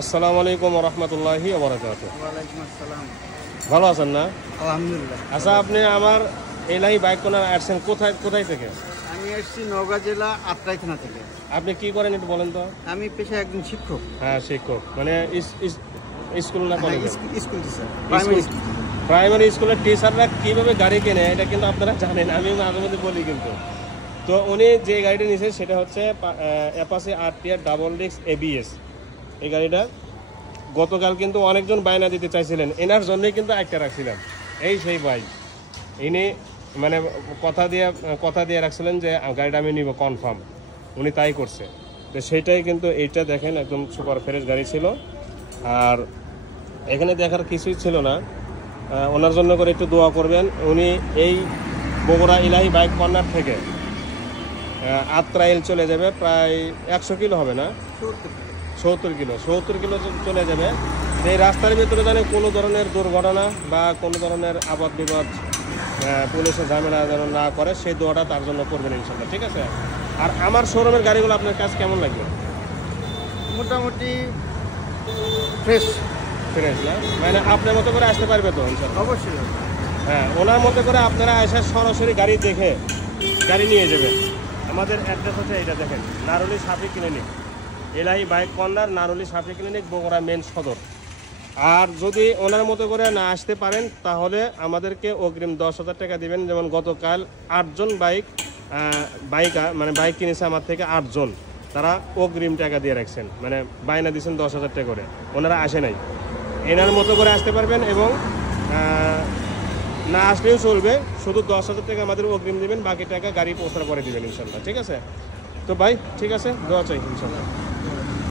আসসালামু আলাইকুম ওয়া রাহমাতুল্লাহি ওয়া বারাকাতুহু। ওয়া আলাইকুম আসসালাম। ভালো আছেন না? আলহামদুলিল্লাহ। আচ্ছা, আপনি আমার এলাহি বাইক কর্নার আসছেন কোথায় থেকে? আমি আসছি নওগাঁ জেলা আত্রাই থানা থেকে। আপনি কি করেন একটু বলেন তো? আমি পেশায় একজন শিক্ষক। হ্যাঁ, শিক্ষক মানে স্কুল না কলেজ? স্কুল টিচার, প্রাইমারি স্কুলের টিচাররা কিভাবে গাড়ি কেনে এটা কিন্তু আপনারা জানেন, আমি মাঝে মধ্যে বলি কিন্তু। তো উনি যে গাড়িটা নিয়েছে সেটা হচ্ছে Apache RTR double disc ABS. এই গাড়িটা গতকাল কিন্তু অনেকজন বায়না দিতে চাইছিলেন, এনার জন্যই কিন্তু একটা রাখছিলাম। এই সেই বাইক ইনি মানে কথা দিয়ে রাখছিলেন যে গাড়িটা আমি নিব কনফার্ম, উনি তাই করছে। তো সেইটাই কিন্তু এইটা দেখেন একদম সুপার ফ্রেশ গাড়ি ছিল। আর এখানে দেখার কিছুই ছিল না, ওনার জন্য করে একটু দোয়া করবেন। উনি এই বগুড়া ইলাহি বাইক কর্নার থেকে আত্রাইল চলে যাবে, প্রায় 100 কিলো হবে না, 70 কিলো চলে যাবে। এই রাস্তার ভিতরে জানে কোনো ধরনের দুর্ঘটনা বা কোনো ধরনের আবাদ বিবাদ পুলিশের ঝামেলা যেন না করে, সেই দোয়াটা তার জন্য করবেন ইনশাল্লাহ, ঠিক আছে? আর আমার শোরুমের গাড়িগুলো আপনার কাছে কেমন লাগবে? মোটামুটি ফ্রেশ না, মানে আপনার মতো করে আসতে পারবে তো ইনশাল্লাহ? অবশ্যই। হ্যাঁ, ওনার মতো করে আপনারা এসে সরাসরি গাড়ি দেখে গাড়ি নিয়ে যাবেন। আমাদের অ্যাড্রেস হচ্ছে এইটা দেখেন, নারুলি সাফি ক্লিনিক, এলাহি বাইক কর্নার, নারুলি সাফি ক্লিনিক, বগুড়া মেন সদর। আর যদি ওনার মতো করে না আসতে পারেন তাহলে আমাদেরকে অগ্রিম 10,000 টাকা দিবেন। যেমন গতকাল 8জন বাইক কিনেছে আমার থেকে, 8জন, তারা অগ্রিম টাকা দিয়ে রাখছেন, মানে বায়না দিচ্ছেন 10,000 টাকা করে, ওনারা আসে নাই। এনার মতো করে আসতে পারবেন এবং না আসলেও চলবে, শুধু 10,000 টাকা আমাদের অগ্রিম দিবেন, বাকি টাকা গাড়ি পৌঁছার পরে দিবেন ইনশাল্লাহ, ঠিক আছে? তো ভাই ঠিক আছে, দোয়া চাই ইনশাল্লাহ।